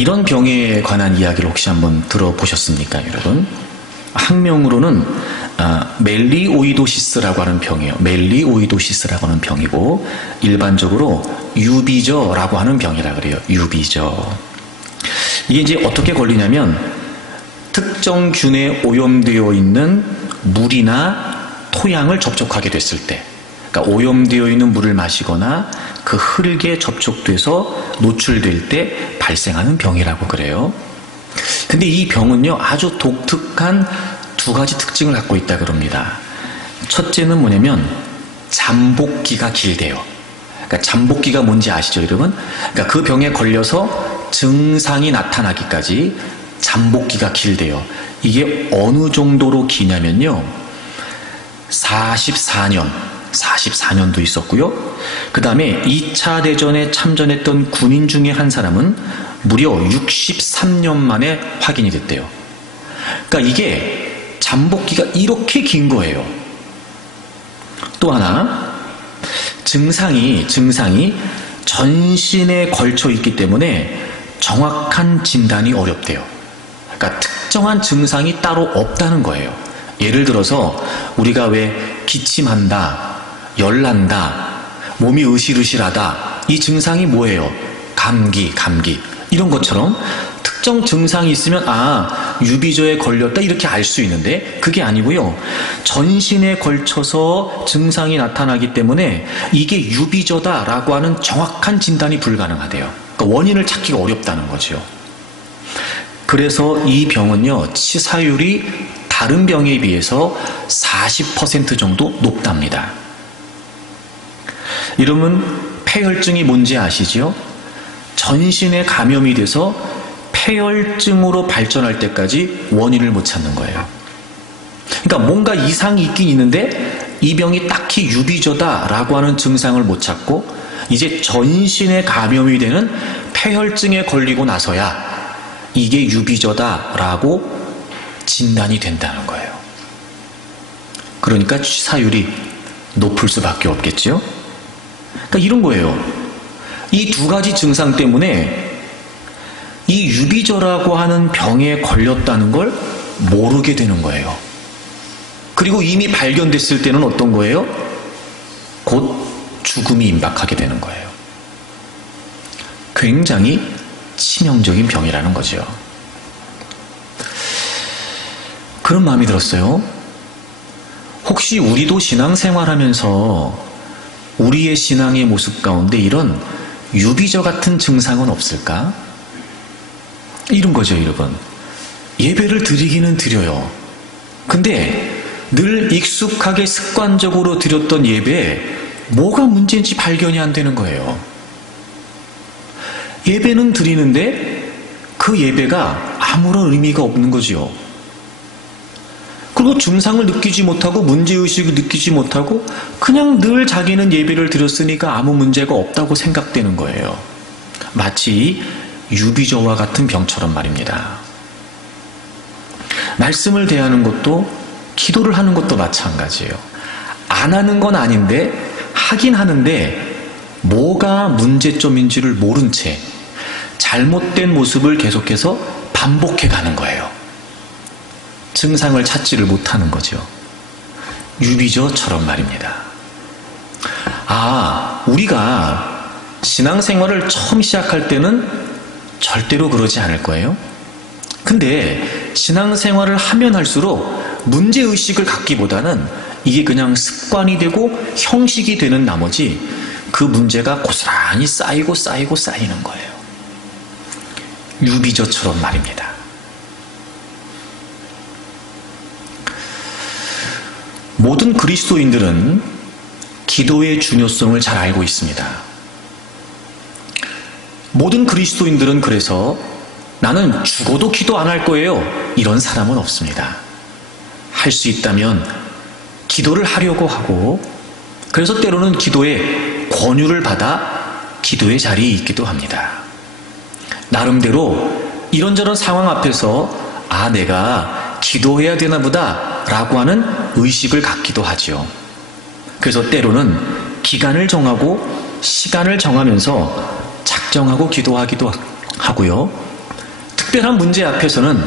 이런 병에 관한 이야기를 혹시 한번 들어보셨습니까, 여러분? 학명으로는 멜리오이도시스라고 하는 병이에요. 멜리오이도시스라고 하는 병이고, 일반적으로 유비저라고 하는 병이라 그래요. 유비저. 이게 이제 어떻게 걸리냐면 특정 균에 오염되어 있는 물이나 토양을 접촉하게 됐을 때, 그러니까 오염되어 있는 물을 마시거나 그 흙에 접촉돼서 노출될 때 발생하는 병이라고 그래요. 근데 이 병은요, 아주 독특한 두 가지 특징을 갖고 있다 그럽니다. 첫째는 뭐냐면 잠복기가 길대요. 그러니까 잠복기가 뭔지 아시죠, 여러분? 그러니까 그 병에 걸려서 증상이 나타나기까지 잠복기가 길대요. 이게 어느 정도로 기냐면요, 44년도 있었고요. 그 다음에 2차 대전에 참전했던 군인 중에 한 사람은 무려 63년 만에 확인이 됐대요. 그러니까 이게 잠복기가 이렇게 긴 거예요. 또 하나, 증상이 전신에 걸쳐 있기 때문에 정확한 진단이 어렵대요. 그러니까 특정한 증상이 따로 없다는 거예요. 예를 들어서 우리가 왜 기침한다, 열난다, 몸이 으실으실하다, 이 증상이 뭐예요? 감기 이런 것처럼 특정 증상이 있으면 유비저에 걸렸다 이렇게 알 수 있는데, 그게 아니고요, 전신에 걸쳐서 증상이 나타나기 때문에 이게 유비저다라고 하는 정확한 진단이 불가능하대요. 그러니까 원인을 찾기가 어렵다는 거죠. 그래서 이 병은요, 치사율이 다른 병에 비해서 40% 정도 높답니다. 여러분, 폐혈증이 뭔지 아시죠? 전신에 감염이 돼서 폐혈증으로 발전할 때까지 원인을 못 찾는 거예요. 그러니까 뭔가 이상이 있긴 있는데 이 병이 딱히 유비저다라고 하는 증상을 못 찾고, 이제 전신에 감염이 되는 폐혈증에 걸리고 나서야 이게 유비저다라고 진단이 된다는 거예요. 그러니까 치사율이 높을 수밖에 없겠죠. 그러니까 이런 거예요. 이 두 가지 증상 때문에 이 유비저라고 하는 병에 걸렸다는 걸 모르게 되는 거예요. 그리고 이미 발견됐을 때는 어떤 거예요? 곧 죽음이 임박하게 되는 거예요. 굉장히 치명적인 병이라는 거죠. 그런 마음이 들었어요. 혹시 우리도 신앙생활하면서 우리의 신앙의 모습 가운데 이런 유비저 같은 증상은 없을까? 이런 거죠, 여러분. 예배를 드리기는 드려요. 근데 늘 익숙하게 습관적으로 드렸던 예배에 뭐가 문제인지 발견이 안 되는 거예요. 예배는 드리는데 그 예배가 아무런 의미가 없는 거지요. 그리고 증상을 느끼지 못하고 문제의식을 느끼지 못하고 그냥 늘 자기는 예배를 드렸으니까 아무 문제가 없다고 생각되는 거예요. 마치 유비저와 같은 병처럼 말입니다. 말씀을 대하는 것도 기도를 하는 것도 마찬가지예요. 안 하는 건 아닌데 하긴 하는데 뭐가 문제점인지를 모른 채 잘못된 모습을 계속해서 반복해 가는 거예요. 증상을 찾지를 못하는 거죠. 유비저처럼 말입니다. 우리가 신앙생활을 처음 시작할 때는 절대로 그러지 않을 거예요. 근데 신앙생활을 하면 할수록 문제의식을 갖기보다는 이게 그냥 습관이 되고 형식이 되는 나머지 그 문제가 고스란히 쌓이는 거예요. 유비저처럼 말입니다. 모든 그리스도인들은 기도의 중요성을 잘 알고 있습니다. 모든 그리스도인들은 그래서 나는 죽어도 기도 안 할 거예요, 이런 사람은 없습니다. 할 수 있다면 기도를 하려고 하고, 그래서 때로는 기도에 권유를 받아 기도의 자리에 있기도 합니다. 나름대로 이런저런 상황 앞에서 내가 기도해야 되나 보다 라고 하는 의식을 갖기도 하죠. 그래서 때로는 기간을 정하고 시간을 정하면서 작정하고 기도하기도 하고요. 특별한 문제 앞에서는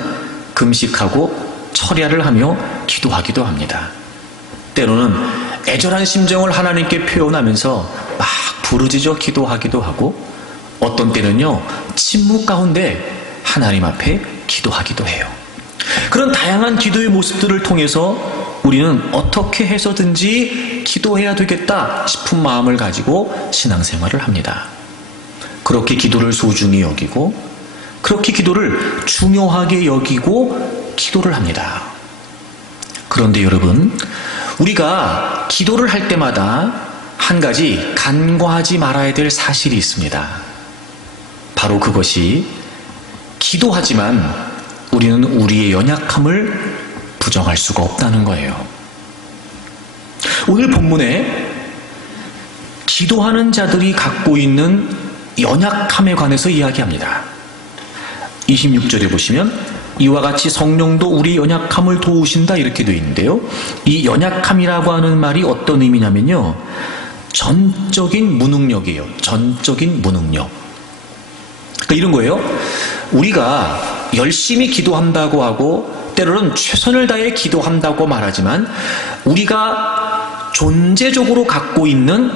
금식하고 철야를 하며 기도하기도 합니다. 때로는 애절한 심정을 하나님께 표현하면서 막 부르짖어 기도하기도 하고, 어떤 때는요 침묵 가운데 하나님 앞에 기도하기도 해요. 그런 다양한 기도의 모습들을 통해서 우리는 어떻게 해서든지 기도해야 되겠다 싶은 마음을 가지고 신앙생활을 합니다. 그렇게 기도를 소중히 여기고, 그렇게 기도를 중요하게 여기고 기도를 합니다. 그런데 여러분, 우리가 기도를 할 때마다 한 가지 간과하지 말아야 될 사실이 있습니다. 바로 그것이, 기도하지만 우리는 우리의 연약함을 부정할 수가 없다는 거예요. 오늘 본문에 기도하는 자들이 갖고 있는 연약함에 관해서 이야기합니다. 26절에 보시면 이와 같이 성령도 우리 연약함을 도우신다 이렇게 되어 있는데요. 이 연약함이라고 하는 말이 어떤 의미냐면요, 전적인 무능력이에요. 전적인 무능력. 그러니까 이런 거예요. 우리가 열심히 기도한다고 하고 때로는 최선을 다해 기도한다고 말하지만 우리가 존재적으로 갖고 있는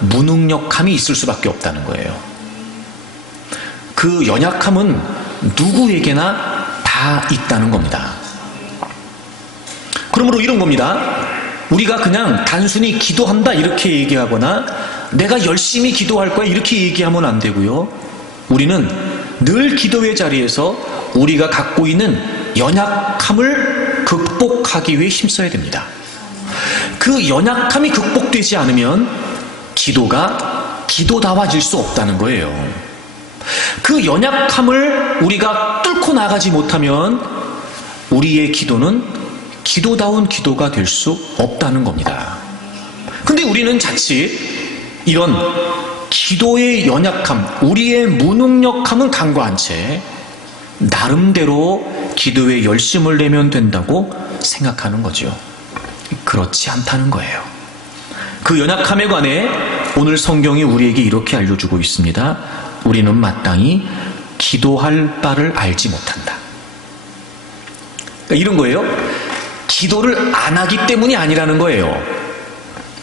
무능력함이 있을 수밖에 없다는 거예요. 그 연약함은 누구에게나 다 있다는 겁니다. 그러므로 이런 겁니다. 우리가 그냥 단순히 기도한다 이렇게 얘기하거나 내가 열심히 기도할 거야 이렇게 얘기하면 안 되고요. 우리는 늘 기도의 자리에서 우리가 갖고 있는 연약함을 극복하기 위해 힘써야 됩니다. 그 연약함이 극복되지 않으면 기도가 기도다워질 수 없다는 거예요. 그 연약함을 우리가 뚫고 나가지 못하면 우리의 기도는 기도다운 기도가 될 수 없다는 겁니다. 근데 우리는 자칫 이런 기도의 연약함, 우리의 무능력함은 간과한 채 나름대로 기도에 열심을 내면 된다고 생각하는 거죠. 그렇지 않다는 거예요. 그 연약함에 관해 오늘 성경이 우리에게 이렇게 알려주고 있습니다. 우리는 마땅히 기도할 바를 알지 못한다. 그러니까 이런 거예요. 기도를 안 하기 때문이 아니라는 거예요.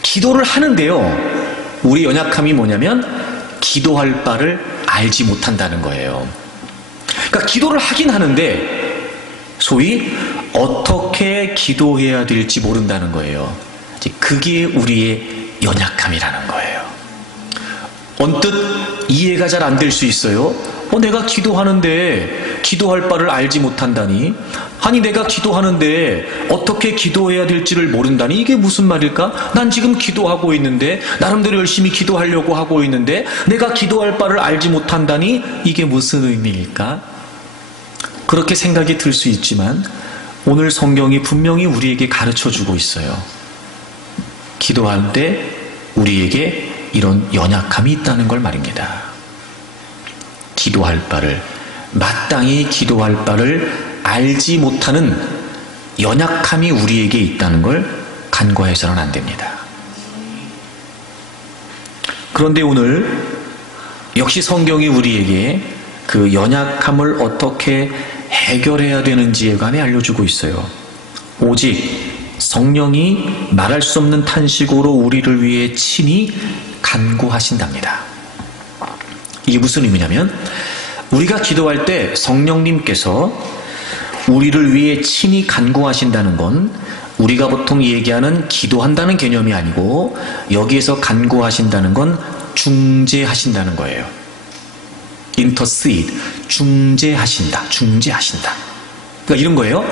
기도를 하는데요, 우리 연약함이 뭐냐면 기도할 바를 알지 못한다는 거예요. 그러니까 기도를 하긴 하는데 소위 어떻게 기도해야 될지 모른다는 거예요. 그게 우리의 연약함이라는 거예요. 언뜻 이해가 잘 안 될 수 있어요. 내가 기도하는데 기도할 바를 알지 못한다니, 아니 내가 기도하는데 어떻게 기도해야 될지를 모른다니, 이게 무슨 말일까? 난 지금 기도하고 있는데, 나름대로 열심히 기도하려고 하고 있는데 내가 기도할 바를 알지 못한다니, 이게 무슨 의미일까? 그렇게 생각이 들 수 있지만 오늘 성경이 분명히 우리에게 가르쳐주고 있어요. 기도할 때 우리에게 이런 연약함이 있다는 걸 말입니다. 기도할 바를, 마땅히 기도할 바를 알지 못하는 연약함이 우리에게 있다는 걸 간과해서는 안 됩니다. 그런데 오늘 역시 성경이 우리에게 그 연약함을 어떻게 해결해야 되는지에 관해 알려주고 있어요. 오직 성령이 말할 수 없는 탄식으로 우리를 위해 친히 간구하신답니다. 이게 무슨 의미냐면, 우리가 기도할 때 성령님께서 우리를 위해 친히 간구하신다는 건 우리가 보통 얘기하는 기도한다는 개념이 아니고, 여기에서 간구하신다는 건 중재하신다는 거예요. intercede, 중재하신다. 그러니까 이런 거예요.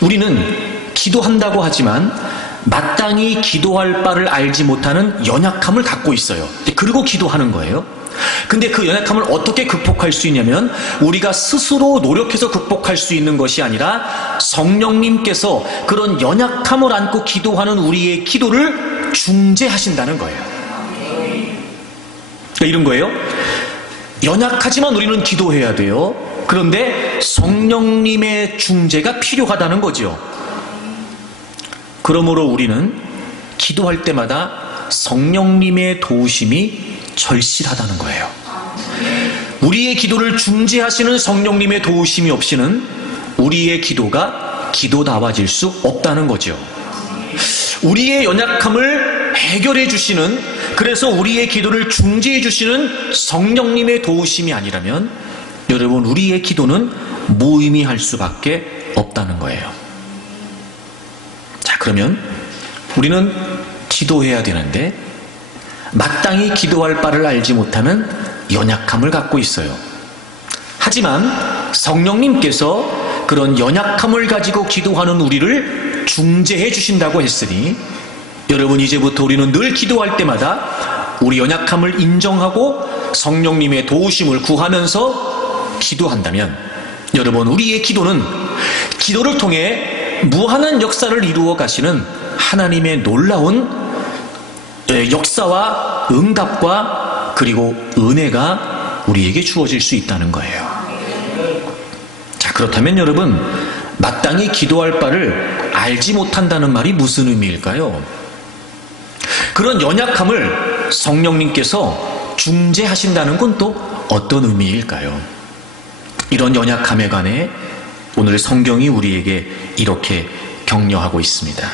우리는 기도한다고 하지만 마땅히 기도할 바를 알지 못하는 연약함을 갖고 있어요. 그리고 기도하는 거예요. 근데 그 연약함을 어떻게 극복할 수 있냐면, 우리가 스스로 노력해서 극복할 수 있는 것이 아니라 성령님께서 그런 연약함을 안고 기도하는 우리의 기도를 중재하신다는 거예요. 그러니까 이런 거예요. 연약하지만 우리는 기도해야 돼요. 그런데 성령님의 중재가 필요하다는 거죠. 그러므로 우리는 기도할 때마다 성령님의 도우심이 절실하다는 거예요. 우리의 기도를 중재하시는 성령님의 도우심이 없이는 우리의 기도가 기도다워질 수 없다는 거죠. 우리의 연약함을 해결해 주시는, 그래서 우리의 기도를 중재해 주시는 성령님의 도우심이 아니라면 여러분, 우리의 기도는 무의미할 수밖에 없다는 거예요. 자, 그러면 우리는 기도해야 되는데 마땅히 기도할 바를 알지 못하는 연약함을 갖고 있어요. 하지만 성령님께서 그런 연약함을 가지고 기도하는 우리를 중재해 주신다고 했으니 여러분, 이제부터 우리는 늘 기도할 때마다 우리 연약함을 인정하고 성령님의 도우심을 구하면서 기도한다면 여러분, 우리의 기도는 기도를 통해 무한한 역사를 이루어 가시는 하나님의 놀라운 역사와 응답과 그리고 은혜가 우리에게 주어질 수 있다는 거예요. 자, 그렇다면 여러분, 마땅히 기도할 바를 알지 못한다는 말이 무슨 의미일까요? 그런 연약함을 성령님께서 중재하신다는 건 또 어떤 의미일까요? 이런 연약함에 관해 오늘 성경이 우리에게 이렇게 격려하고 있습니다.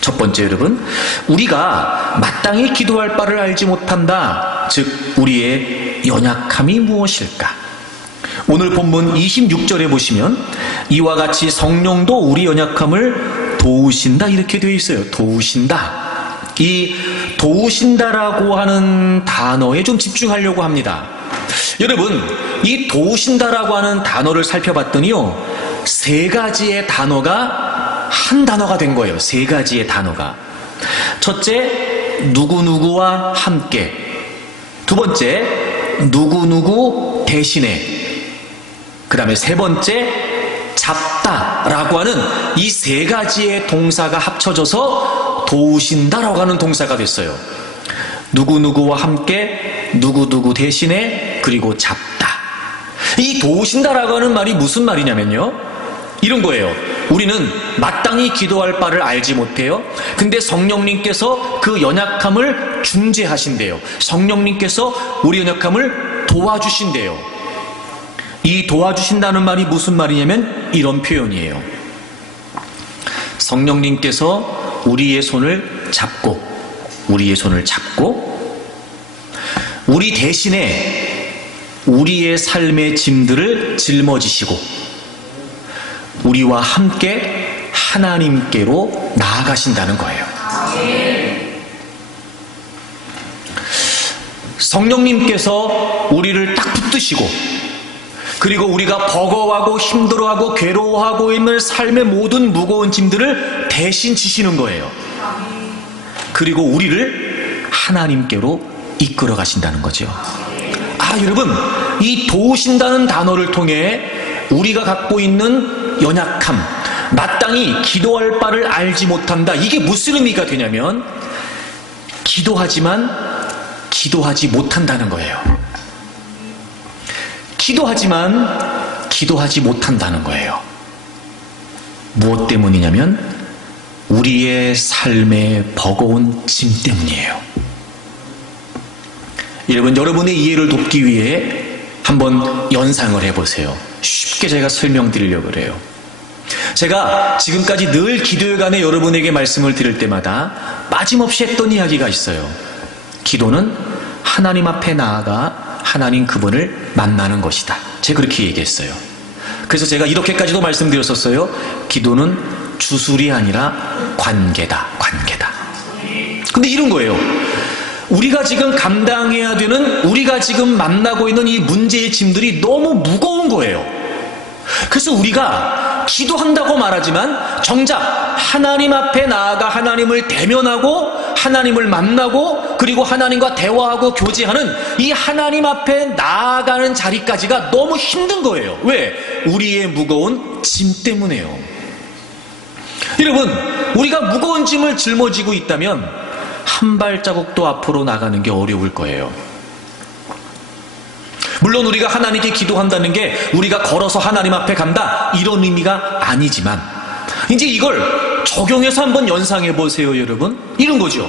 첫 번째, 여러분, 우리가 마땅히 기도할 바를 알지 못한다. 즉, 우리의 연약함이 무엇일까? 오늘 본문 26절에 보시면 이와 같이 성령도 우리 연약함을 도우신다, 이렇게 되어 있어요. 도우신다. 이 도우신다라고 하는 단어에 좀 집중하려고 합니다. 여러분, 이 도우신다라고 하는 단어를 살펴봤더니요, 세 가지의 단어가 한 단어가 된 거예요. 세 가지의 단어가. 첫째, 누구누구와 함께. 두 번째, 누구누구 대신에. 그 다음에 세 번째, 잡다라고 하는 이 세 가지의 동사가 합쳐져서 도우신다라고 하는 동사가 됐어요. 누구누구와 함께, 누구누구 대신에, 그리고 잡다. 이 도우신다라고 하는 말이 무슨 말이냐면요, 이런 거예요. 우리는 마땅히 기도할 바를 알지 못해요. 근데 성령님께서 그 연약함을 중재하신대요. 성령님께서 우리 연약함을 도와주신대요. 이 도와주신다는 말이 무슨 말이냐면 이런 표현이에요. 성령님께서 우리의 손을 잡고 우리 대신에 우리의 삶의 짐들을 짊어지시고 우리와 함께 하나님께로 나아가신다는 거예요. 성령님께서 우리를 딱 붙드시고, 그리고 우리가 버거워하고 힘들어하고 괴로워하고 있는 삶의 모든 무거운 짐들을 대신 지시는 거예요. 그리고 우리를 하나님께로 이끌어 가신다는 거죠. 아, 여러분, 이 도우신다는 단어를 통해 우리가 갖고 있는 연약함, 마땅히 기도할 바를 알지 못한다, 이게 무슨 의미가 되냐면 기도하지만 기도하지 못한다는 거예요. 기도하지만 기도하지 못한다는 거예요. 무엇 때문이냐면 우리의 삶의 버거운 짐 때문이에요. 여러분의 이해를 돕기 위해 한번 연상을 해보세요. 쉽게 제가 설명드리려고 그래요. 제가 지금까지 늘 기도회 간에 여러분에게 말씀을 드릴 때마다 빠짐없이 했던 이야기가 있어요. 기도는 하나님 앞에 나아가 하나님 그분을 만나는 것이다. 제가 그렇게 얘기했어요. 그래서 제가 이렇게까지도 말씀드렸었어요. 기도는 주술이 아니라 관계다. 근데 이런 거예요. 우리가 지금 감당해야 되는, 우리가 지금 만나고 있는 이 문제의 짐들이 너무 무거운 거예요. 그래서 우리가 기도한다고 말하지만 정작 하나님 앞에 나아가 하나님을 대면하고 하나님을 만나고 그리고 하나님과 대화하고 교제하는 이 하나님 앞에 나아가는 자리까지가 너무 힘든 거예요. 왜? 우리의 무거운 짐 때문에요. 여러분, 우리가 무거운 짐을 짊어지고 있다면 한 발자국도 앞으로 나가는 게 어려울 거예요. 물론 우리가 하나님께 기도한다는 게 우리가 걸어서 하나님 앞에 간다, 이런 의미가 아니지만 이제 이걸 적용해서 한번 연상해 보세요, 여러분. 이런 거죠.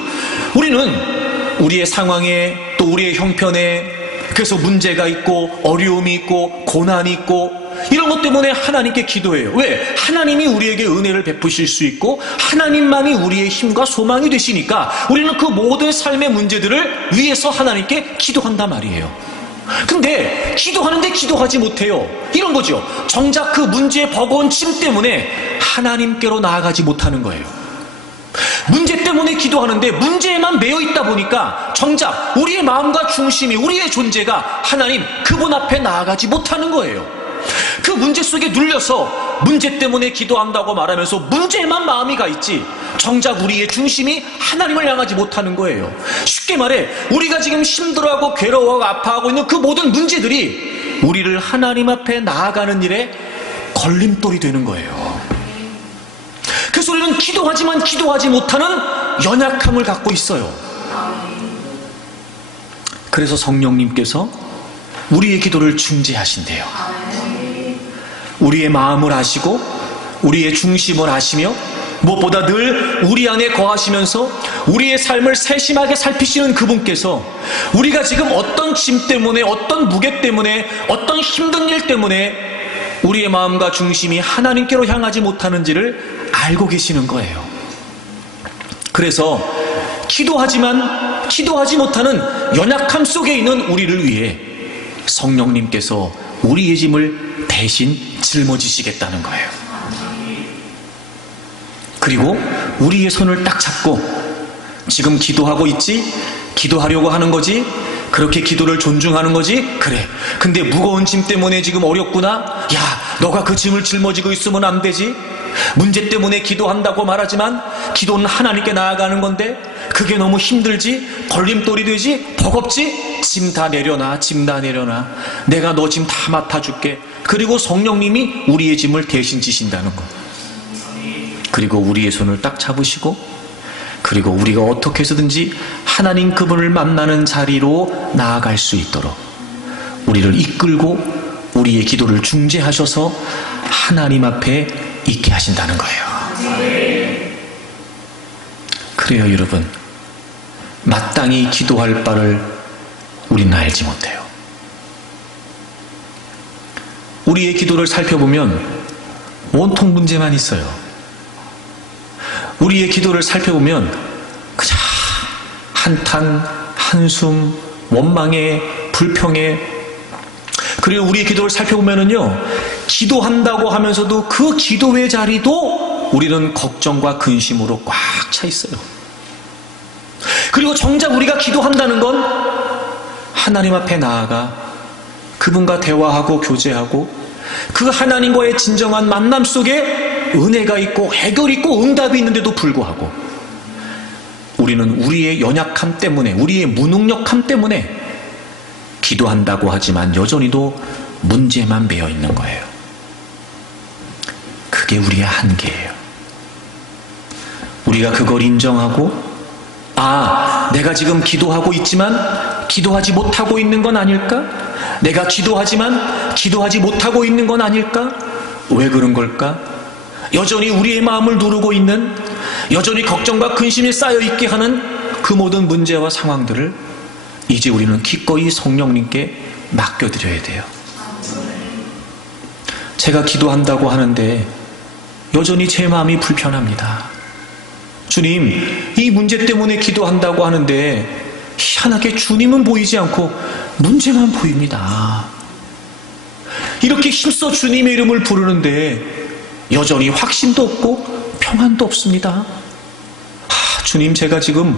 우리는 우리의 상황에, 또 우리의 형편에, 그래서 문제가 있고 어려움이 있고 고난이 있고 이런 것 때문에 하나님께 기도해요. 왜? 하나님이 우리에게 은혜를 베푸실 수 있고 하나님만이 우리의 힘과 소망이 되시니까 우리는 그 모든 삶의 문제들을 위해서 하나님께 기도한단 말이에요. 근데 기도하는데 기도하지 못해요. 이런 거죠. 정작 그 문제의 버거운 짐 때문에 하나님께로 나아가지 못하는 거예요. 문제 때문에 기도하는데 문제에만 매여 있다 보니까 정작 우리의 마음과 중심이, 우리의 존재가 하나님 그분 앞에 나아가지 못하는 거예요. 그 문제 속에 눌려서 문제 때문에 기도한다고 말하면서 문제에만 마음이 가 있지 정작 우리의 중심이 하나님을 향하지 못하는 거예요. 쉽게 말해 우리가 지금 힘들어하고 괴로워하고 아파하고 있는 그 모든 문제들이 우리를 하나님 앞에 나아가는 일에 걸림돌이 되는 거예요. 그래서 우리는 기도하지만 기도하지 못하는 연약함을 갖고 있어요. 그래서 성령님께서 우리의 기도를 중재하신대요. 우리의 마음을 아시고 우리의 중심을 아시며 무엇보다 늘 우리 안에 거하시면서 우리의 삶을 세심하게 살피시는 그분께서 우리가 지금 어떤 짐 때문에, 어떤 무게 때문에, 어떤 힘든 일 때문에 우리의 마음과 중심이 하나님께로 향하지 못하는지를 알고 계시는 거예요. 그래서 기도하지만 기도하지 못하는 연약함 속에 있는 우리를 위해 성령님께서 우리의 짐을 대신 짊어지시겠다는 거예요. 그리고 우리의 손을 딱 잡고 지금 기도하고 있지? 기도하려고 하는 거지? 그렇게 기도를 존중하는 거지? 그래. 근데 무거운 짐 때문에 지금 어렵구나? 야, 너가 그 짐을 짊어지고 있으면 안 되지? 문제 때문에 기도한다고 말하지만 기도는 하나님께 나아가는 건데 그게 너무 힘들지? 걸림돌이 되지? 버겁지? 짐 다 내려놔. 짐 다 내려놔. 내가 너 짐 다 맡아줄게. 그리고 성령님이 우리의 짐을 대신 지신다는 것. 그리고 우리의 손을 딱 잡으시고 그리고 우리가 어떻게 해서든지 하나님 그분을 만나는 자리로 나아갈 수 있도록 우리를 이끌고 우리의 기도를 중재하셔서 하나님 앞에 있게 하신다는 거예요. 그래요, 여러분. 마땅히 기도할 바를 우리는 알지 못해요. 우리의 기도를 살펴보면 온통 문제만 있어요. 우리의 기도를 살펴보면 그저 한탄, 한숨, 원망에, 불평에 그리고 우리의 기도를 살펴보면은요 기도한다고 하면서도 그 기도의 자리도 우리는 걱정과 근심으로 꽉 차 있어요. 그리고 정작 우리가 기도한다는 건 하나님 앞에 나아가 그분과 대화하고 교제하고 그 하나님과의 진정한 만남 속에 은혜가 있고 해결이 있고 응답이 있는데도 불구하고 우리는 우리의 연약함 때문에 우리의 무능력함 때문에 기도한다고 하지만 여전히도 문제만 매여 있는 거예요. 그게 우리의 한계예요. 우리가 그걸 인정하고 내가 지금 기도하고 있지만 기도하지 못하고 있는 건 아닐까? 내가 기도하지만 기도하지 못하고 있는 건 아닐까? 왜 그런 걸까? 여전히 우리의 마음을 누르고 있는 여전히 걱정과 근심이 쌓여있게 하는 그 모든 문제와 상황들을 이제 우리는 기꺼이 성령님께 맡겨드려야 돼요. 제가 기도한다고 하는데 여전히 제 마음이 불편합니다. 주님, 이 문제 때문에 기도한다고 하는데 희한하게 주님은 보이지 않고 문제만 보입니다. 이렇게 힘써 주님의 이름을 부르는데 여전히 확신도 없고 평안도 없습니다. 주님, 제가 지금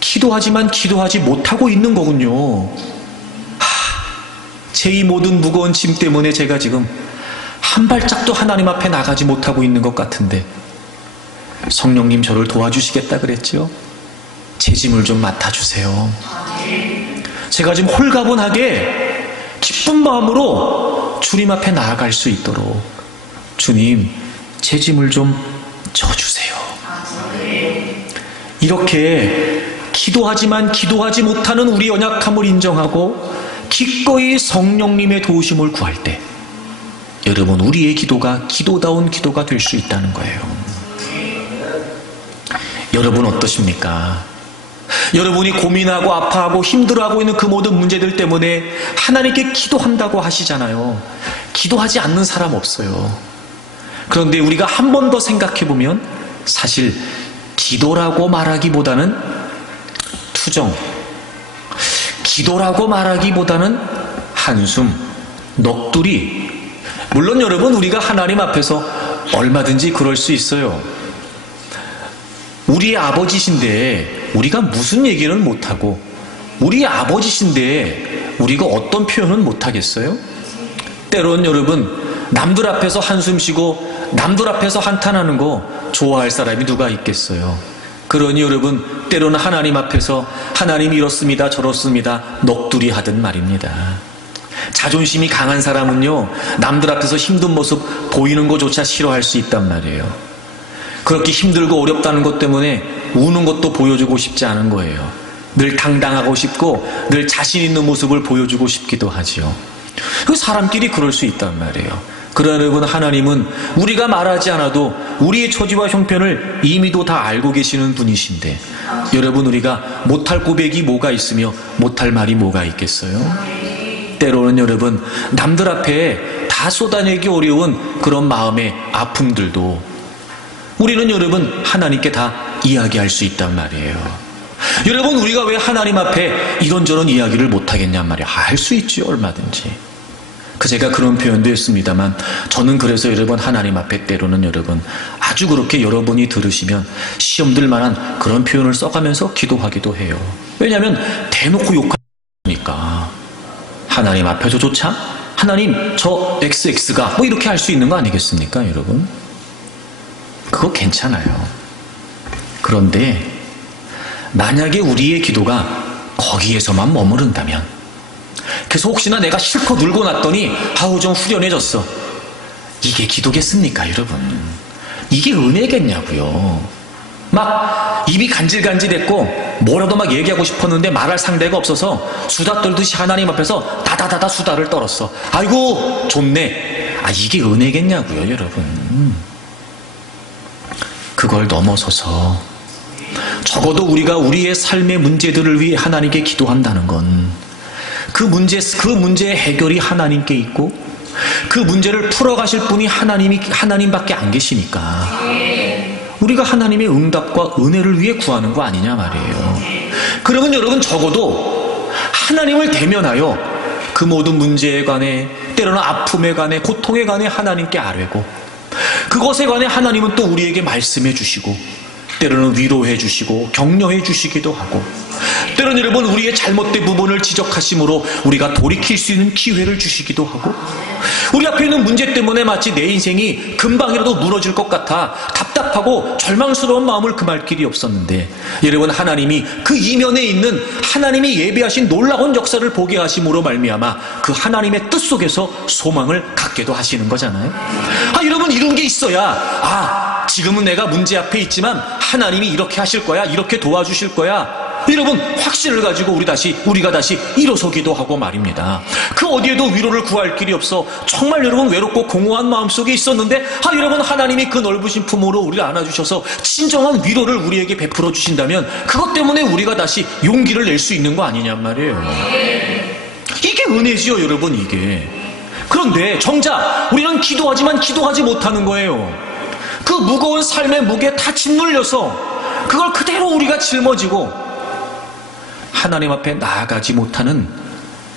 기도하지만 기도하지 못하고 있는 거군요. 제 이 모든 무거운 짐 때문에 제가 지금 한 발짝도 하나님 앞에 나가지 못하고 있는 것 같은데 성령님 저를 도와주시겠다 그랬죠? 제 짐을 좀 맡아주세요. 제가 지금 홀가분하게 기쁜 마음으로 주님 앞에 나아갈 수 있도록 주님, 제 짐을 좀 져주세요. 이렇게 기도하지만 기도하지 못하는 우리 연약함을 인정하고 기꺼이 성령님의 도우심을 구할 때 여러분, 우리의 기도가 기도다운 기도가 될 수 있다는 거예요. 여러분 어떠십니까? 여러분이 고민하고 아파하고 힘들어하고 있는 그 모든 문제들 때문에 하나님께 기도한다고 하시잖아요. 기도하지 않는 사람 없어요. 그런데 우리가 한 번 더 생각해 보면 사실 기도라고 말하기보다는 투정, 기도라고 말하기보다는 한숨, 넋두리. 물론 여러분, 우리가 하나님 앞에서 얼마든지 그럴 수 있어요. 우리의 아버지신데 우리가 무슨 얘기는 못하고, 우리의 아버지신데 우리가 어떤 표현은 못하겠어요? 때로는 여러분, 남들 앞에서 한숨 쉬고 남들 앞에서 한탄하는 거 좋아할 사람이 누가 있겠어요? 그러니 여러분, 때로는 하나님 앞에서 하나님 이렇습니다 저렇습니다 넋두리 하든 말입니다. 자존심이 강한 사람은요, 남들 앞에서 힘든 모습 보이는 것조차 싫어할 수 있단 말이에요. 그렇게 힘들고 어렵다는 것 때문에 우는 것도 보여주고 싶지 않은 거예요. 늘 당당하고 싶고 늘 자신 있는 모습을 보여주고 싶기도 하지요. 그 사람끼리 그럴 수 있단 말이에요. 그러나 여러분, 하나님은 우리가 말하지 않아도 우리의 처지와 형편을 이미도 다 알고 계시는 분이신데, 여러분, 우리가 못할 고백이 뭐가 있으며 못할 말이 뭐가 있겠어요? 때로는 여러분, 남들 앞에 다 쏟아내기 어려운 그런 마음의 아픔들도 우리는 여러분 하나님께 다 이야기할 수 있단 말이에요. 여러분, 우리가 왜 하나님 앞에 이런저런 이야기를 못하겠냔 말이에요. 할 수 있죠, 얼마든지. 제가 그런 표현도 했습니다만, 저는 그래서 여러분 하나님 앞에 때로는 여러분 아주 그렇게 여러분이 들으시면 시험들 만한 그런 표현을 써가면서 기도하기도 해요. 왜냐하면 대놓고 욕하니까. 하나님 앞에서조차 하나님 저 XX가 뭐 이렇게 할 수 있는 거 아니겠습니까 여러분? 그거 괜찮아요. 그런데 만약에 우리의 기도가 거기에서만 머무른다면, 그래서 혹시나 내가 실컷 울고 났더니 아우 좀 후련해졌어, 이게 기도겠습니까 여러분? 이게 은혜겠냐고요. 막 입이 간질간질했고 뭐라도 막 얘기하고 싶었는데 말할 상대가 없어서 수다 떨듯이 하나님 앞에서 다다다다 수다를 떨었어. 아이고 좋네. 이게 은혜겠냐고요 여러분. 그걸 넘어서서 적어도 우리가 우리의 삶의 문제들을 위해 하나님께 기도한다는 건 그 문제의 해결이 하나님께 있고 그 문제를 풀어가실 분이 하나님밖에 안 계시니까 우리가 하나님의 응답과 은혜를 위해 구하는 거 아니냐 말이에요. 그러면 여러분, 적어도 하나님을 대면하여 그 모든 문제에 관해, 때로는 아픔에 관해, 고통에 관해 하나님께 아뢰고, 그것에 관해 하나님은 또 우리에게 말씀해 주시고, 때로는 위로해 주시고 격려해 주시기도 하고, 때로는 여러분 우리의 잘못된 부분을 지적하심으로 우리가 돌이킬 수 있는 기회를 주시기도 하고, 우리 앞에 있는 문제 때문에 마치 내 인생이 금방이라도 무너질 것 같아 답답하고 절망스러운 마음을 금할 길이 없었는데, 여러분 하나님이 그 이면에 있는 하나님이 예비하신 놀라운 역사를 보게 하심으로 말미암아 그 하나님의 뜻 속에서 소망을 갖게도 하시는 거잖아요. 여러분, 이런 게 있어야 지금은 내가 문제 앞에 있지만 하나님이 이렇게 하실 거야, 이렇게 도와주실 거야, 여러분 확신을 가지고 우리가 다시 일어서기도 하고 말입니다. 그 어디에도 위로를 구할 길이 없어 정말 여러분 외롭고 공허한 마음속에 있었는데, 여러분 하나님이 그 넓으신 품으로 우리를 안아주셔서 진정한 위로를 우리에게 베풀어 주신다면 그것 때문에 우리가 다시 용기를 낼 수 있는 거 아니냔 말이에요. 이게 은혜지요 여러분, 이게. 그런데 정작 우리는 기도하지만 기도하지 못하는 거예요. 그 무거운 삶의 무게에 다 짓눌려서 그걸 그대로 우리가 짊어지고 하나님 앞에 나아가지 못하는,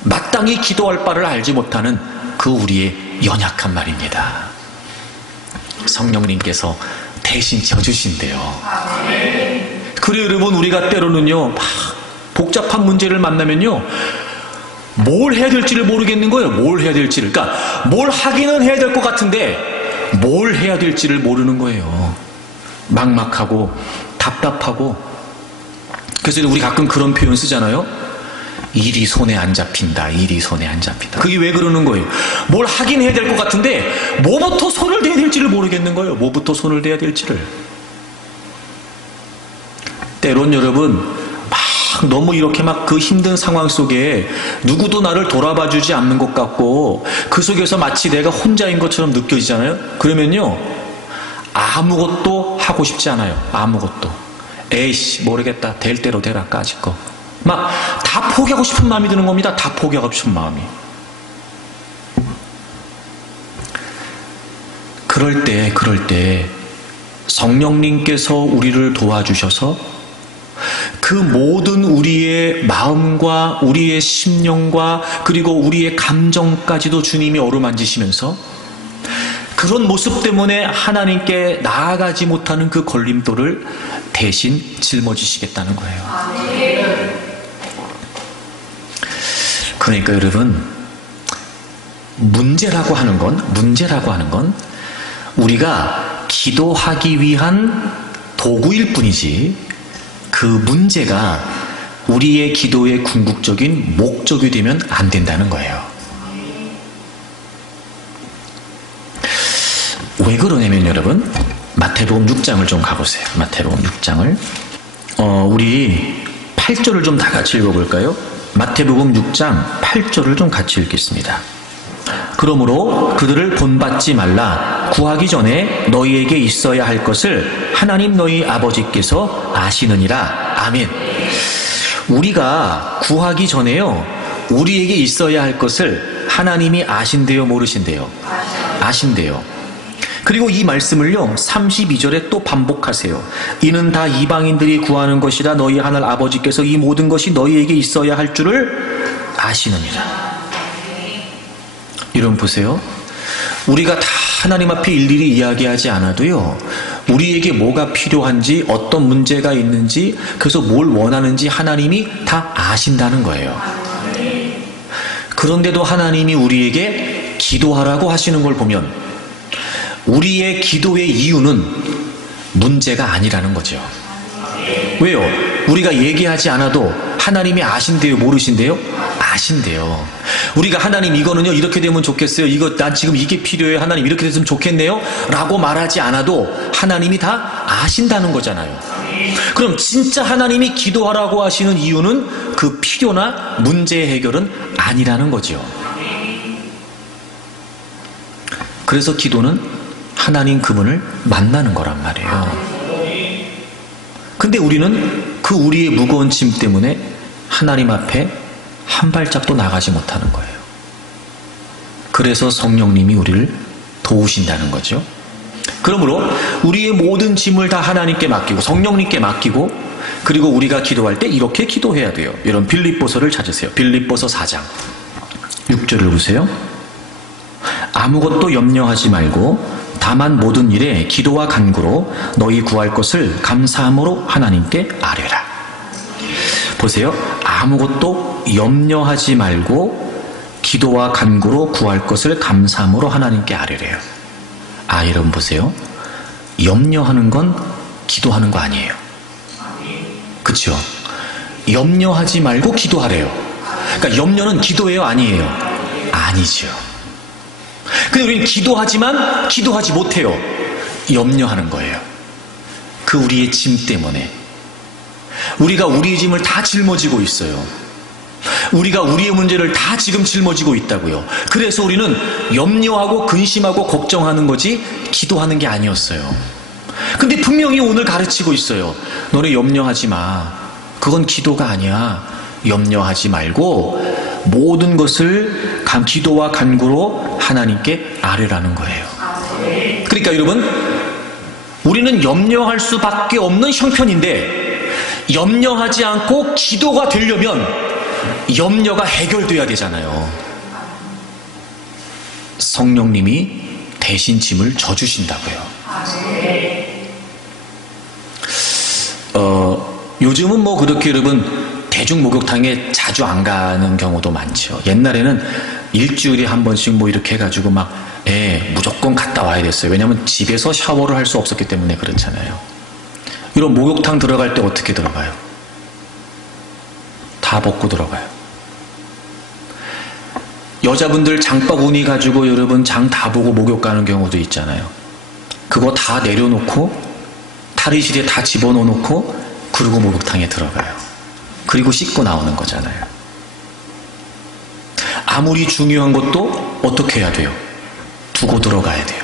마땅히 기도할 바를 알지 못하는 그 우리의 연약한 말입니다. 성령님께서 대신 져주신대요. 그래요 여러분, 우리가 때로는요 막 복잡한 문제를 만나면요 뭘 해야 될지를 모르겠는 거예요. 뭘 해야 될지를. 그러니까 뭘 하기는 해야 될 것 같은데 뭘 해야 될지를 모르는 거예요. 막막하고 답답하고. 그래서 우리 가끔 그런 표현 쓰잖아요. 일이 손에 안 잡힌다. 일이 손에 안 잡힌다. 그게 왜 그러는 거예요? 뭘 하긴 해야 될 것 같은데 뭐부터 손을 대야 될지를 모르겠는 거예요. 뭐부터 손을 대야 될지를. 때론 여러분 막 너무 이렇게 막 그 힘든 상황 속에 누구도 나를 돌아봐 주지 않는 것 같고 그 속에서 마치 내가 혼자인 것처럼 느껴지잖아요. 그러면요 아무것도 하고 싶지 않아요. 아무것도. 에이씨 모르겠다, 될 대로 되라, 까짓 거. 막 다 포기하고 싶은 마음이 드는 겁니다. 다 포기하고 싶은 마음이. 그럴 때 성령님께서 우리를 도와주셔서 그 모든 우리의 마음과 우리의 심령과 그리고 우리의 감정까지도 주님이 어루만지시면서 그런 모습 때문에 하나님께 나아가지 못하는 그 걸림돌을 대신 짊어지시겠다는 거예요. 그러니까 여러분, 문제라고 하는 건 우리가 기도하기 위한 도구일 뿐이지, 그 문제가 우리의 기도의 궁극적인 목적이 되면 안 된다는 거예요. 왜 그러냐면 여러분, 마태복음 6장을 좀 가보세요. 마태복음 6장을 우리 8절을 좀 다 같이 읽어볼까요? 마태복음 6장 8절을 좀 같이 읽겠습니다. 그러므로 그들을 본받지 말라. 구하기 전에 너희에게 있어야 할 것을 하나님 너희 아버지께서 아시느니라. 아멘. 우리가 구하기 전에요, 우리에게 있어야 할 것을 하나님이 아신대요, 모르신대요? 아신대요. 그리고 이 말씀을요 32절에 또 반복하세요. 이는 다 이방인들이 구하는 것이라 너희 하늘 아버지께서 이 모든 것이 너희에게 있어야 할 줄을 아시느니라. 여러분 보세요. 우리가 다 하나님 앞에 일일이 이야기하지 않아도요, 우리에게 뭐가 필요한지, 어떤 문제가 있는지, 그래서 뭘 원하는지 하나님이 다 아신다는 거예요. 그런데도 하나님이 우리에게 기도하라고 하시는 걸 보면 우리의 기도의 이유는 문제가 아니라는 거죠. 왜요? 우리가 얘기하지 않아도 하나님이 아신대요, 모르신대요? 아신대요. 우리가 하나님 이거는요 이렇게 되면 좋겠어요, 이거 난 지금 이게 필요해요, 하나님 이렇게 됐으면 좋겠네요 라고 말하지 않아도 하나님이 다 아신다는 거잖아요. 그럼 진짜 하나님이 기도하라고 하시는 이유는 그 필요나 문제 해결은 아니라는 거죠. 그래서 기도는 하나님 그분을 만나는 거란 말이에요. 근데 우리는 그 우리의 무거운 짐 때문에 하나님 앞에 한 발짝도 나가지 못하는 거예요. 그래서 성령님이 우리를 도우신다는 거죠. 그러므로 우리의 모든 짐을 다 하나님께 맡기고 성령님께 맡기고, 그리고 우리가 기도할 때 이렇게 기도해야 돼요. 여러분 빌립보서를 찾으세요. 빌립보서 4장 6절을 보세요. 아무것도 염려하지 말고 다만 모든 일에 기도와 간구로 너희 구할 것을 감사함으로 하나님께 아뢰라. 보세요. 아무것도 염려하지 말고 기도와 간구로 구할 것을 감사함으로 하나님께 아뢰래요. 아, 여러분 보세요. 염려하는 건 기도하는 거 아니에요. 그렇죠? 염려하지 말고 기도하래요. 그러니까 염려는 기도예요, 아니에요? 아니죠. 근데 우리는 기도하지만 기도하지 못해요. 염려하는 거예요. 그 우리의 짐 때문에. 우리가 우리의 짐을 다 짊어지고 있어요. 우리가 우리의 문제를 다 지금 짊어지고 있다고요. 그래서 우리는 염려하고 근심하고 걱정하는 거지 기도하는 게 아니었어요. 근데 분명히 오늘 가르치고 있어요. 너네 염려하지 마. 그건 기도가 아니야. 염려하지 말고 모든 것을 기도와 간구로 하나님께 아뢰라는 거예요. 그러니까 여러분, 우리는 염려할 수밖에 없는 형편인데, 염려하지 않고 기도가 되려면 염려가 해결돼야 되잖아요. 성령님이 대신 짐을 져주신다고요. 요즘은 뭐 그렇게 여러분 대중 목욕탕에 자주 안 가는 경우도 많죠. 옛날에는 일주일에 한 번씩 뭐 이렇게 해가지고 막 무조건 갔다 와야 됐어요. 왜냐하면 집에서 샤워를 할 수 없었기 때문에 그렇잖아요. 이런 목욕탕 들어갈 때 어떻게 들어가요? 다 벗고 들어가요. 여자분들 장바 우니 가지고 여러분 장 다 보고 목욕 가는 경우도 있잖아요. 그거 다 내려놓고 탈의실에 다 집어넣어놓고 그리고 목욕탕에 들어가요. 그리고 씻고 나오는 거잖아요. 아무리 중요한 것도 어떻게 해야 돼요? 두고 들어가야 돼요.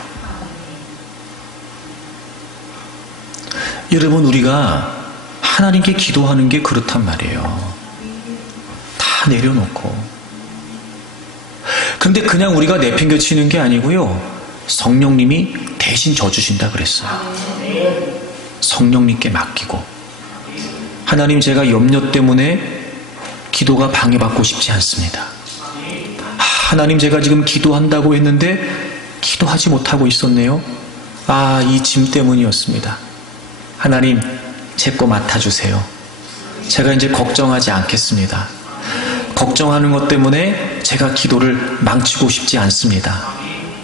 여러분, 우리가 하나님께 기도하는 게 그렇단 말이에요. 다 내려놓고. 근데 그냥 우리가 내팽겨치는 게 아니고요. 성령님이 대신 져주신다 그랬어요. 성령님께 맡기고. 하나님, 제가 염려 때문에 기도가 방해받고 싶지 않습니다. 하나님, 제가 지금 기도한다고 했는데 기도하지 못하고 있었네요. 이 짐 때문이었습니다. 하나님, 제 거 맡아주세요. 제가 이제 걱정하지 않겠습니다. 걱정하는 것 때문에 제가 기도를 망치고 싶지 않습니다.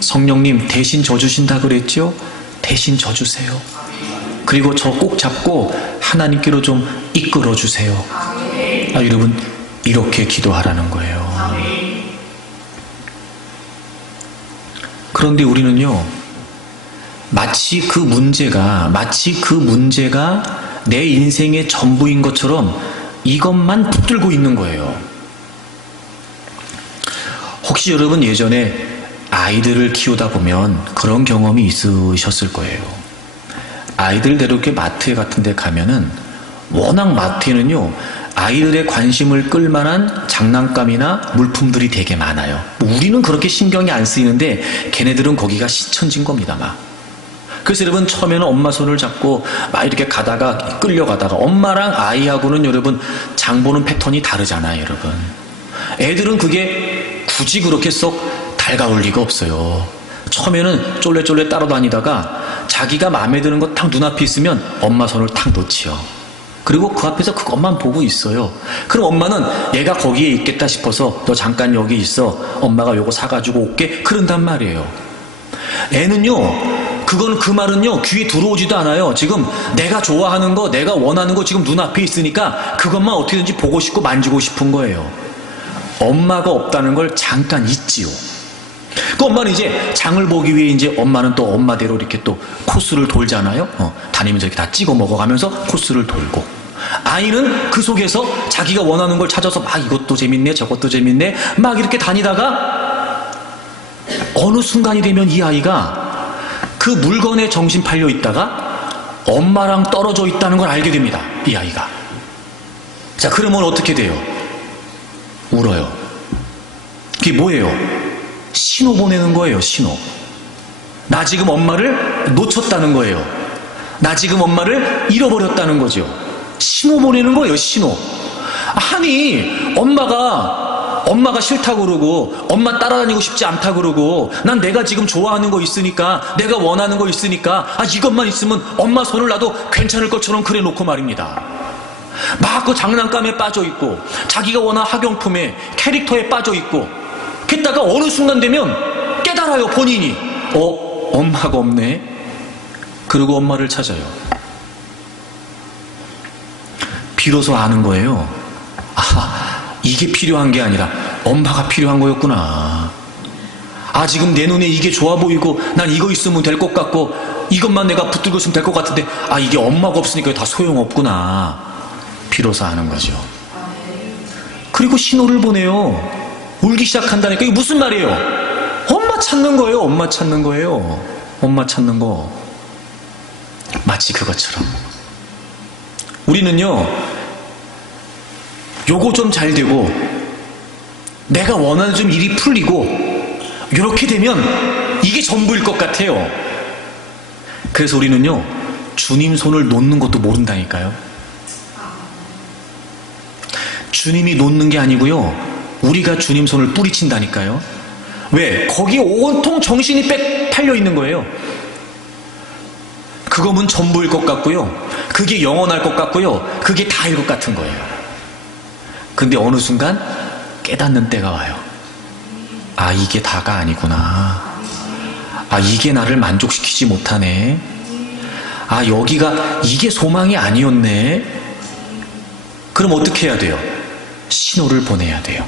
성령님 대신 져주신다 그랬죠? 대신 져주세요. 그리고 저 꼭 잡고 하나님께로 좀 이끌어주세요. 여러분, 이렇게 기도하라는 거예요. 그런데 우리는요, 마치 그 문제가 내 인생의 전부인 것처럼 이것만 붙들고 있는 거예요. 혹시 여러분 예전에 아이들을 키우다 보면 그런 경험이 있으셨을 거예요. 아이들 데리고 마트 같은 데 가면은 워낙 마트에는요, 아이들의 관심을 끌만한 장난감이나 물품들이 되게 많아요. 우리는 그렇게 신경이 안 쓰이는데 걔네들은 거기가 신천지인 겁니다, 막. 그래서 여러분, 처음에는 엄마 손을 잡고 막 이렇게 가다가 끌려가다가, 엄마랑 아이하고는 여러분 장 보는 패턴이 다르잖아요, 여러분. 애들은 그게 굳이 그렇게 쏙 달가울 리가 없어요. 처음에는 쫄래쫄래 따라다니다가 자기가 마음에 드는 거 딱 눈앞에 있으면 엄마 손을 탁 놓지요. 그리고 그 앞에서 그것만 보고 있어요. 그럼 엄마는 얘가 거기에 있겠다 싶어서 너 잠깐 여기 있어, 엄마가 요거 사가지고 올게, 그런단 말이에요. 애는요, 그 말은요 귀에 들어오지도 않아요. 지금 내가 좋아하는 거, 내가 원하는 거 지금 눈앞에 있으니까 그것만 어떻게든지 보고 싶고 만지고 싶은 거예요. 엄마가 없다는 걸 잠깐 잊지요. 그 엄마는 이제 장을 보기 위해 이제 엄마는 또 엄마대로 이렇게 또 코스를 돌잖아요. 다니면서 이렇게 다 찍어 먹어가면서 코스를 돌고, 아이는 그 속에서 자기가 원하는 걸 찾아서 막 이것도 재밌네 저것도 재밌네 막 이렇게 다니다가 어느 순간이 되면 이 아이가 그 물건에 정신 팔려 있다가 엄마랑 떨어져 있다는 걸 알게 됩니다. 이 아이가. 자, 그러면 어떻게 돼요? 울어요. 그게 뭐예요? 신호 보내는 거예요. 신호. 나 지금 엄마를 놓쳤다는 거예요. 나 지금 엄마를 잃어버렸다는 거죠. 신호 보내는 거예요. 신호. 아니, 엄마가 싫다고 그러고 엄마 따라다니고 싶지 않다고 그러고 난 내가 지금 좋아하는 거 있으니까, 내가 원하는 거 있으니까 이것만 있으면 엄마 손을 놔도 괜찮을 것처럼 그래 놓고 말입니다. 막 그 장난감에 빠져 있고 자기가 원하는 학용품에 캐릭터에 빠져 있고, 게다가 어느 순간 되면 깨달아요. 본인이 엄마가 없네. 그리고 엄마를 찾아요. 비로소 아는 거예요. 이게 필요한 게 아니라 엄마가 필요한 거였구나. 지금 내 눈에 이게 좋아 보이고 난 이거 있으면 될 것 같고 이것만 내가 붙들고 있으면 될 것 같은데 이게 엄마가 없으니까 다 소용없구나. 비로소 아는 거죠. 그리고 신호를 보내요. 울기 시작한다니까. 이게 무슨 말이에요? 엄마 찾는 거예요. 엄마 찾는 거예요. 엄마 찾는 거. 마치 그것처럼 우리는요, 요거 좀 잘 되고 내가 원하는 좀 일이 풀리고 이렇게 되면 이게 전부일 것 같아요. 그래서 우리는요, 주님 손을 놓는 것도 모른다니까요. 주님이 놓는 게 아니고요, 우리가 주님 손을 뿌리친다니까요. 왜? 거기에 온통 정신이 팔려 있는 거예요. 그거면 전부일 것 같고요, 그게 영원할 것 같고요, 그게 다일 것 같은 거예요. 근데 어느 순간 깨닫는 때가 와요. 이게 다가 아니구나. 이게 나를 만족시키지 못하네. 여기가 이게 소망이 아니었네. 그럼 어떻게 해야 돼요? 신호를 보내야 돼요.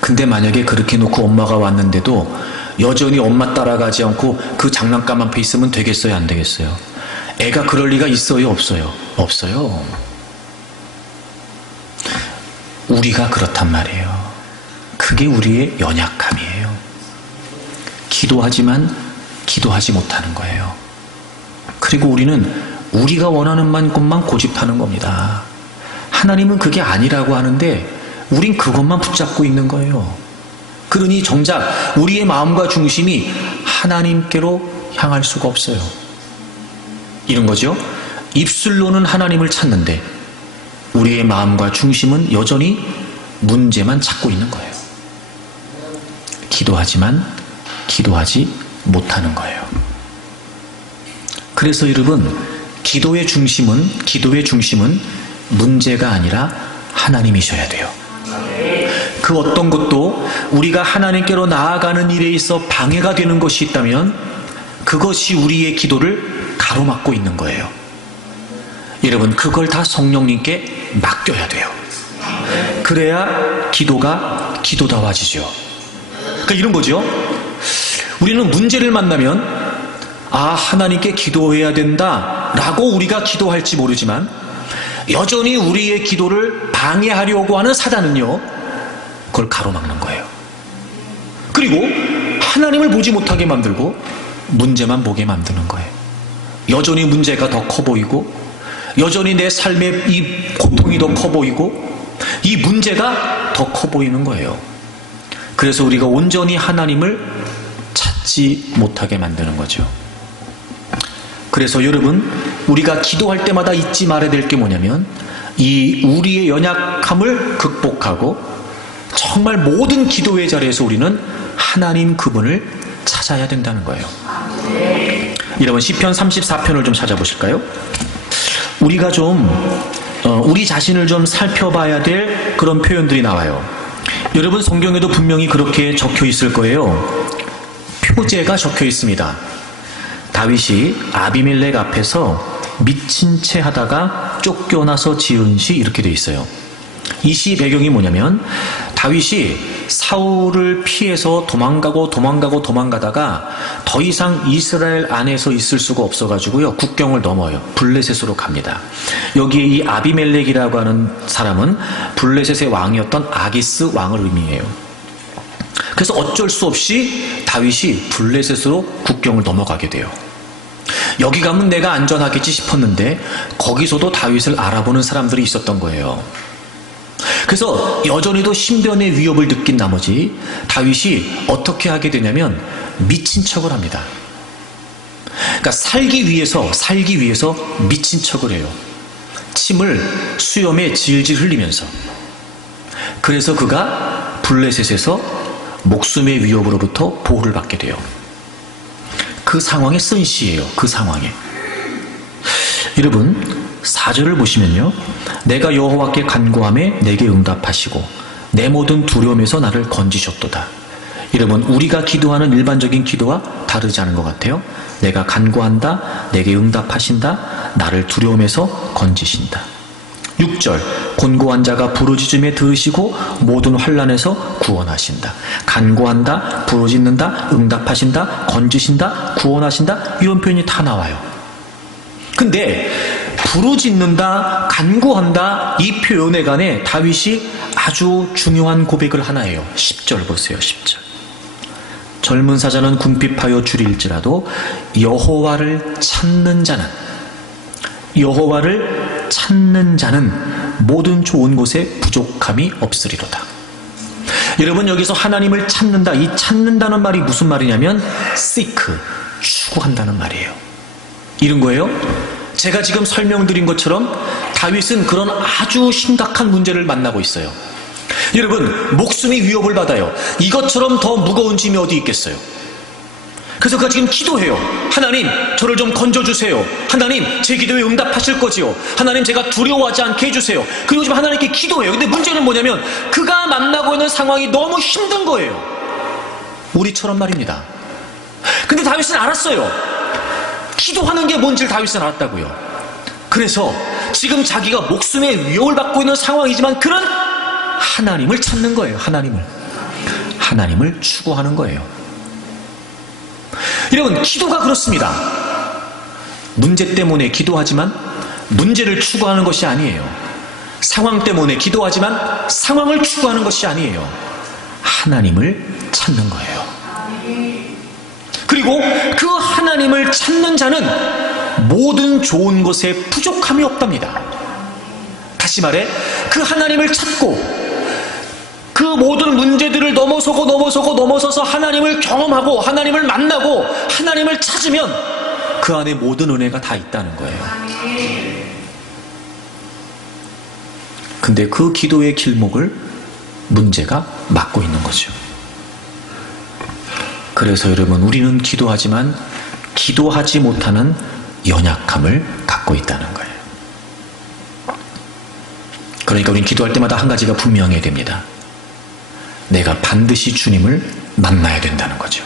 근데 만약에 그렇게 놓고 엄마가 왔는데도 여전히 엄마 따라가지 않고 그 장난감 앞에 있으면 되겠어요? 안 되겠어요? 애가 그럴 리가 있어요? 없어요? 없어요. 우리가 그렇단 말이에요. 그게 우리의 연약함이에요. 기도하지만 기도하지 못하는 거예요. 그리고 우리는 우리가 원하는 것만 고집하는 겁니다. 하나님은 그게 아니라고 하는데 우린 그것만 붙잡고 있는 거예요. 그러니 정작 우리의 마음과 중심이 하나님께로 향할 수가 없어요. 이런 거죠. 입술로는 하나님을 찾는데 우리의 마음과 중심은 여전히 문제만 찾고 있는 거예요. 기도하지만 기도하지 못하는 거예요. 그래서 여러분, 기도의 중심은 문제가 아니라 하나님이셔야 돼요. 그 어떤 것도 우리가 하나님께로 나아가는 일에 있어 방해가 되는 것이 있다면 그것이 우리의 기도를 가로막고 있는 거예요. 여러분, 그걸 다 성령님께 맡겨야 돼요. 그래야 기도가 기도다워지죠. 그러니까 이런 거죠. 우리는 문제를 만나면 하나님께 기도해야 된다 라고 우리가 기도할지 모르지만 여전히 우리의 기도를 방해하려고 하는 사단은요, 그걸 가로막는 거예요. 그리고 하나님을 보지 못하게 만들고 문제만 보게 만드는 거예요. 여전히 문제가 더 커 보이고 여전히 내 삶의 이 고통이 더 커 보이고 이 문제가 더 커 보이는 거예요. 그래서 우리가 온전히 하나님을 찾지 못하게 만드는 거죠. 그래서 여러분, 우리가 기도할 때마다 잊지 말아야 될 게 뭐냐면 이 우리의 연약함을 극복하고 정말 모든 기도의 자리에서 우리는 하나님 그분을 찾아야 된다는 거예요. 여러분, 시편 34편을 좀 찾아보실까요? 우리가 우리 자신을 좀 살펴봐야 될 그런 표현들이 나와요. 여러분, 성경에도 분명히 그렇게 적혀 있을 거예요. 표제가 적혀 있습니다. 다윗이 아비멜렉 앞에서 미친 채 하다가 쫓겨나서 지은 시 이렇게 돼 있어요. 이 시 배경이 뭐냐면 다윗이 사울을 피해서 도망가다가 더 이상 이스라엘 안에서 있을 수가 없어가지고요, 국경을 넘어요. 블레셋으로 갑니다. 여기에 이 아비멜렉이라고 하는 사람은 블레셋의 왕이었던 아기스 왕을 의미해요. 그래서 어쩔 수 없이 다윗이 블레셋으로 국경을 넘어가게 돼요. 여기 가면 내가 안전하겠지 싶었는데 거기서도 다윗을 알아보는 사람들이 있었던 거예요. 그래서 여전히도 신변의 위협을 느낀 나머지 다윗이 어떻게 하게 되냐면 미친 척을 합니다. 그러니까 살기 위해서 미친 척을 해요. 침을 수염에 질질 흘리면서. 그래서 그가 블레셋에서 목숨의 위협으로부터 보호를 받게 돼요. 그 상황에 쓴 시예요. 그 상황에. 여러분, 4절을 보시면요, 내가 여호와께 간구하매 내게 응답하시고 내 모든 두려움에서 나를 건지셨도다. 여러분, 우리가 기도하는 일반적인 기도와 다르지 않은 것 같아요. 내가 간구한다, 내게 응답하신다, 나를 두려움에서 건지신다. 6절, 곤고한 자가 부르짖음에 들으시고 모든 환난에서 구원하신다. 간구한다, 부르짖는다, 응답하신다, 건지신다, 구원하신다, 이런 표현이 다 나와요. 근데 부르짖는다, 간구한다, 이 표현에 관해 다윗이 아주 중요한 고백을 하나 해요. 10절 보세요. 10절. 젊은 사자는 궁핍하여 줄일지라도 여호와를 찾는 자는 모든 좋은 곳에 부족함이 없으리로다. 여러분, 여기서 하나님을 찾는다, 이 찾는다는 말이 무슨 말이냐면 seek, 추구한다는 말이에요. 이런 거예요. 제가 지금 설명드린 것처럼 다윗은 그런 아주 심각한 문제를 만나고 있어요. 여러분, 목숨이 위협을 받아요. 이것처럼 더 무거운 짐이 어디 있겠어요. 그래서 그가 지금 기도해요. 하나님, 저를 좀 건져주세요. 하나님, 제 기도에 응답하실 거지요. 하나님, 제가 두려워하지 않게 해주세요. 그리고 지금 하나님께 기도해요. 근데 문제는 뭐냐면 그가 만나고 있는 상황이 너무 힘든 거예요. 우리처럼 말입니다. 근데 다윗은 알았어요. 기도하는 게 뭔지를 다윗은 알았다고요. 그래서 지금 자기가 목숨의 위협을 받고 있는 상황이지만 그는 하나님을 찾는 거예요. 하나님을 추구하는 거예요. 여러분, 기도가 그렇습니다. 문제 때문에 기도하지만 문제를 추구하는 것이 아니에요. 상황 때문에 기도하지만 상황을 추구하는 것이 아니에요. 하나님을 찾는 거예요. 그리고 그 하나님을 찾는 자는 모든 좋은 것에 부족함이 없답니다. 다시 말해 그 하나님을 찾고 그 모든 문제들을 넘어서서 하나님을 경험하고 하나님을 만나고 하나님을 찾으면 그 안에 모든 은혜가 다 있다는 거예요. 근데 그 기도의 길목을 문제가 막고 있는 거죠. 그래서 여러분, 우리는 기도하지만 기도하지 못하는 연약함을 갖고 있다는 거예요. 그러니까 우리는 기도할 때마다 한 가지가 분명해야 됩니다. 내가 반드시 주님을 만나야 된다는 거죠.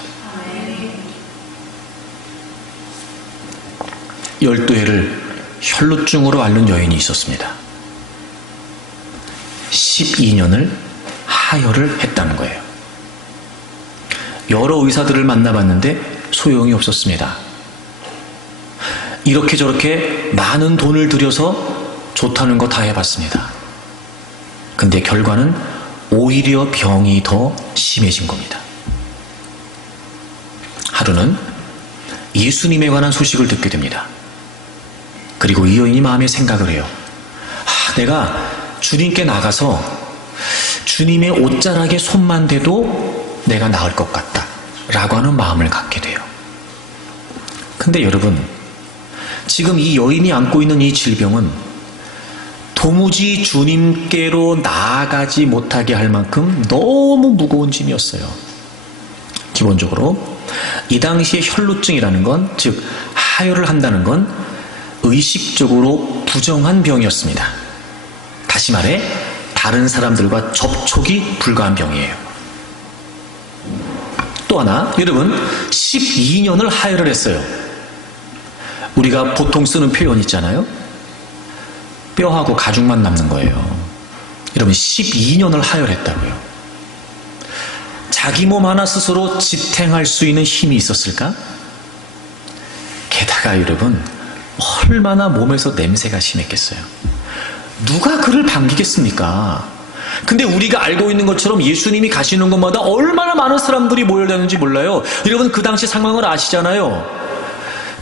12해를 혈루증으로 앓는 여인이 있었습니다. 12년을 하혈을 했다는 거예요. 여러 의사들을 만나봤는데 소용이 없었습니다. 이렇게 저렇게 많은 돈을 들여서 좋다는 거 다 해봤습니다. 근데 결과는 오히려 병이 더 심해진 겁니다. 하루는 예수님에 관한 소식을 듣게 됩니다. 그리고 이 여인이 마음에 생각을 해요. 내가 주님께 나가서 주님의 옷자락에 손만 대도 내가 나을 것 같다 라고 하는 마음을 갖게 돼요. 근데 여러분, 지금 이 여인이 안고 있는 이 질병은 도무지 주님께로 나아가지 못하게 할 만큼 너무 무거운 짐이었어요. 기본적으로 이 당시에 혈루증이라는 건, 즉 하혈을 한다는 건 의식적으로 부정한 병이었습니다. 다시 말해 다른 사람들과 접촉이 불가한 병이에요. 또 하나, 여러분 12년을 하혈을 했어요. 우리가 보통 쓰는 표현 있잖아요. 뼈하고 가죽만 남는 거예요. 여러분 12년을 하혈했다고요. 자기 몸 하나 스스로 지탱할 수 있는 힘이 있었을까? 게다가 여러분 얼마나 몸에서 냄새가 심했겠어요. 누가 그를 반기겠습니까? 근데 우리가 알고 있는 것처럼 예수님이 가시는 곳마다 얼마나 많은 사람들이 모여다니는지 몰라요. 여러분 그 당시 상황을 아시잖아요.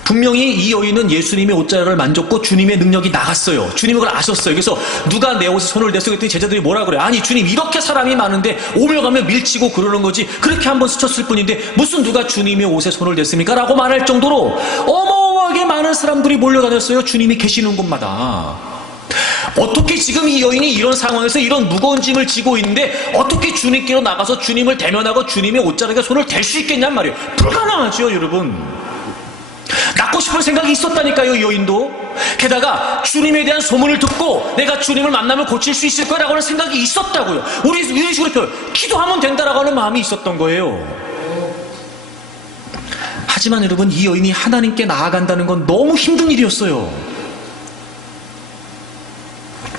분명히 이 여인은 예수님의 옷자락을 만졌고 주님의 능력이 나갔어요. 주님이 그걸 아셨어요. 그래서 누가 내 옷에 손을 댔어? 그랬더니 제자들이 뭐라 그래요? 아니 주님, 이렇게 사람이 많은데 오며 가며 밀치고 그러는 거지, 그렇게 한번 스쳤을 뿐인데 무슨 누가 주님의 옷에 손을 댔습니까? 라고 말할 정도로 어마어마하게 많은 사람들이 몰려다녔어요. 주님이 계시는 곳마다. 어떻게 지금 이 여인이 이런 상황에서 이런 무거운 짐을 지고 있는데 어떻게 주님께로 나가서 주님을 대면하고 주님의 옷자락에 손을 댈 수 있겠냔 말이에요. 불가능하죠, 여러분. 낫고 싶은 생각이 있었다니까요, 이 여인도. 게다가 주님에 대한 소문을 듣고 내가 주님을 만나면 고칠 수 있을 거라고 하는 생각이 있었다고요. 우리 이런 식으로 표현, 기도하면 된다라고 하는 마음이 있었던 거예요. 하지만 여러분, 이 여인이 하나님께 나아간다는 건 너무 힘든 일이었어요.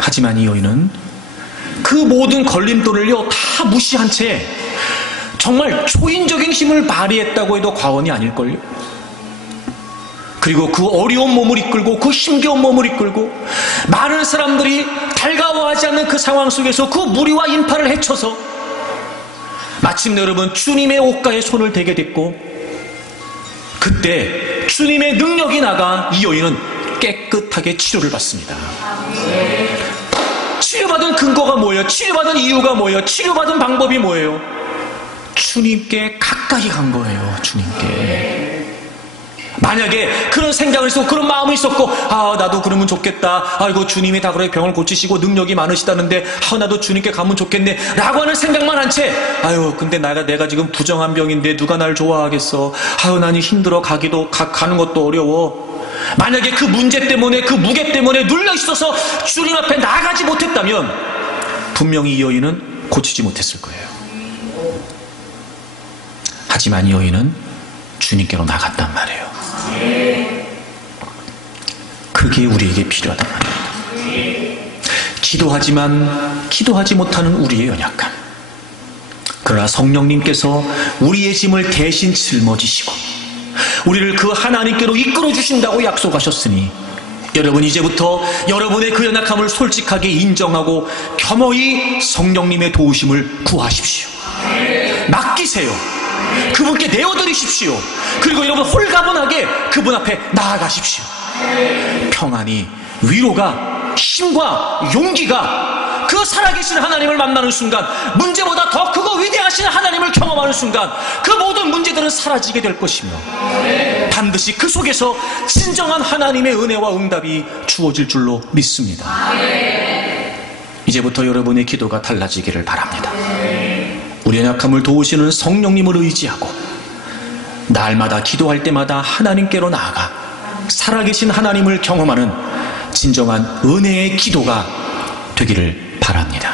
하지만 이 여인은 그 모든 걸림돌을요 다 무시한 채 정말 초인적인 힘을 발휘했다고 해도 과언이 아닐걸요. 그리고 그 어려운 몸을 이끌고 그 힘겨운 몸을 이끌고 많은 사람들이 달가워하지 않는 그 상황 속에서 그 무리와 인파를 헤쳐서 마침내 여러분 주님의 옷가에 손을 대게 됐고, 그때 주님의 능력이 나가 이 여인은 깨끗하게 치료를 받습니다. 치료받은 근거가 뭐예요? 치료받은 이유가 뭐예요? 치료받은 방법이 뭐예요? 주님께 가까이 간 거예요. 주님께. 만약에 그런 생각을 했고 그런 마음이 있었고, 나도 그러면 좋겠다, 아이고 주님이 다 그렇게 병을 고치시고 능력이 많으시다는데 나도 주님께 가면 좋겠네 라고 하는 생각만 한 채, 근데 내가 지금 부정한 병인데 누가 날 좋아하겠어, 나는 힘들어, 가는 것도 어려워. 만약에 그 문제 때문에, 그 무게 때문에 눌려 있어서 주님 앞에 나가지 못했다면 분명히 이 여인은 고치지 못했을 거예요. 하지만 이 여인은 주님께로 나갔단 말이에요. 그게 우리에게 필요하단 말입니다. 기도하지만 기도하지 못하는 우리의 연약함. 그러나 성령님께서 우리의 짐을 대신 짊어지시고 우리를 그 하나님께로 이끌어 주신다고 약속하셨으니, 여러분 이제부터 여러분의 그 연약함을 솔직하게 인정하고 겸허히 성령님의 도우심을 구하십시오. 맡기세요. 그분께 내어드리십시오. 그리고 여러분 홀가분하게 그분 앞에 나아가십시오. 평안이, 위로가, 힘과 용기가 그 살아계신 하나님을 만나는 순간, 문제보다 더 크고 위대하신 하나님을 경험하는 순간 그 모든 문제들은 사라지게 될 것이며 반드시 그 속에서 진정한 하나님의 은혜와 응답이 주어질 줄로 믿습니다. 이제부터 여러분의 기도가 달라지기를 바랍니다. 우리의 약함을 도우시는 성령님을 의지하고 날마다 기도할 때마다 하나님께로 나아가 살아계신 하나님을 경험하는 진정한 은혜의 기도가 되기를 바랍니다.